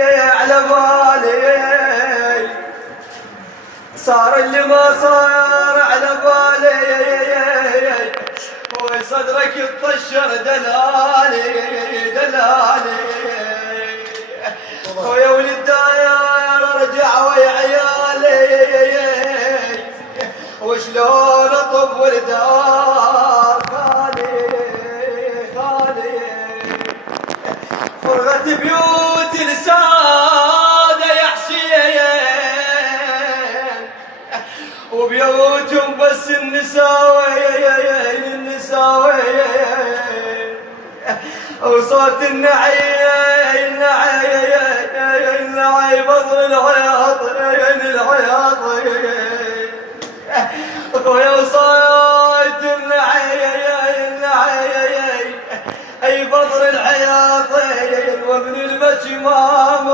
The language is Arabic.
على بالي صار اللي ما صار على بالي وصدرك يطشر دلالي دلالي ويا ولد الداير ارجع ويا عيالي وشلون اطب والدار خالي خالي فرغت بيوت السادة يا حسين وبيوتهم بس النساوي وصوت النعي بضر العياط ويا وصوت النعي اي بضر العياطين وابن المجمام